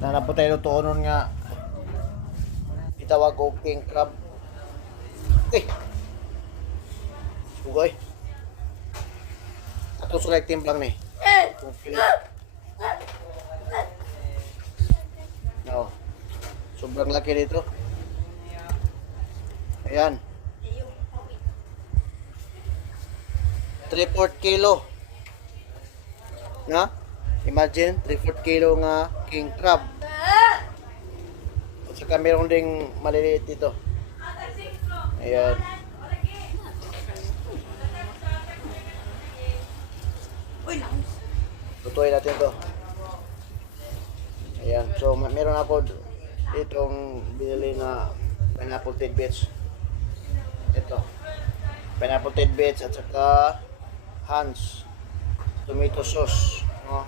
Nanapot tayo tuonon nga itawag ko king crab. Eh. Sugay. Ato select timplang ni. No. Sobrang laki dito. Ayan. 3/4 kilo. Na? Imagine, 3/4 kilo nga king crab. At saka meron ding maliliit dito. Ayan. Tutuin natin to. Ayan. So, meron ako itong binili na pineapple tidbits. Ito. Pineapple tidbits at saka Hans tomato sauce. No?